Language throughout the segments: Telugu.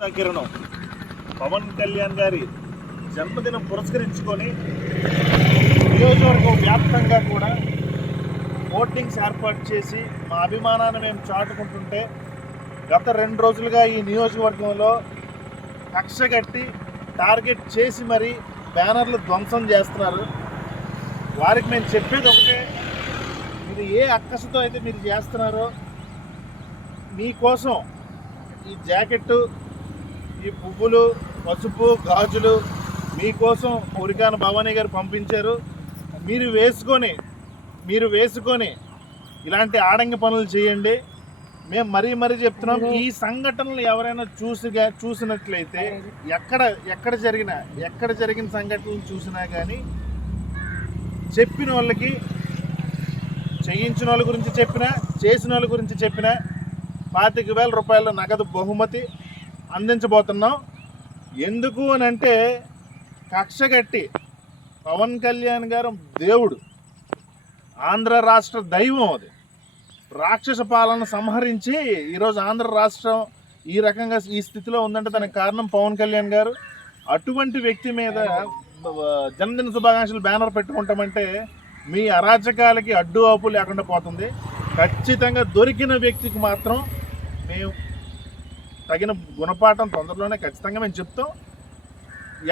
కిరణం పవన్ కళ్యాణ్ గారి జన్మదినం పురస్కరించుకొని నియోజకవర్గం వ్యాప్తంగా కూడా హోర్డింగ్స్ ఏర్పాటు చేసి మా అభిమానాన్ని మేము చాటుకుంటుంటే గత 2 రోజులుగా ఈ నియోజకవర్గంలో కక్షగట్టి టార్గెట్ చేసి మరీ బ్యానర్లు ధ్వంసం చేస్తున్నారు. వారికి మేము చెప్పేది ఒకటే, మీరు ఏ అక్కసుతో అయితే మీరు చేస్తున్నారో మీకోసం ఈ జాకెట్టు, ఈ పువ్వులు, పసుపు, గాజులు మీకోసం ఉరికాన భవానీ గారు పంపించారు. మీరు వేసుకొని ఇలాంటి ఆడంగి పనులు చేయండి. మేము మరీ చెప్తున్నాం, ఈ సంఘటనలు ఎవరైనా చూసినట్లయితే ఎక్కడ జరిగిన సంఘటనలు చూసినా కానీ చెప్పిన వాళ్ళకి, చేయించిన వాళ్ళ గురించి చెప్పినా, చేసిన వాళ్ళ గురించి చెప్పినా 25,000 రూపాయల నగదు బహుమతి అందించబోతున్నాం. ఎందుకు అని అంటే, కక్షగట్టి పవన్ కళ్యాణ్ గారు దేవుడు, ఆంధ్ర రాష్ట్ర దైవం, అది రాక్షస పాలన సంహరించి ఈరోజు ఆంధ్ర రాష్ట్రం ఈ రకంగా ఈ స్థితిలో ఉందంటే దానికి కారణం పవన్ కళ్యాణ్ గారు. అటువంటి వ్యక్తి మీద జన్మదిన శుభాకాంక్షలు బ్యానర్ పెట్టుకుంటామంటే మీ అరాచకాలకి అడ్డు ఆపు లేకుండా పోతుంది. ఖచ్చితంగా దొరికిన వ్యక్తికి మాత్రం మేము తగిన గుణపాఠం తొందరలోనే ఖచ్చితంగా మేము చెప్తాం.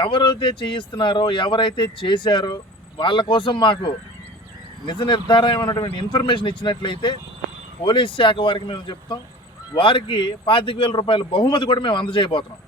ఎవరైతే చేయిస్తున్నారో, ఎవరైతే చేశారో వాళ్ళ కోసం మాకు నిజ నిర్ధారమైనటువంటి ఇన్ఫర్మేషన్ ఇచ్చినట్లయితే పోలీస్ శాఖ వారికి మేము చెప్తాం. వారికి 25,000 రూపాయల బహుమతి కూడా మేము అందజేయబోతున్నాం.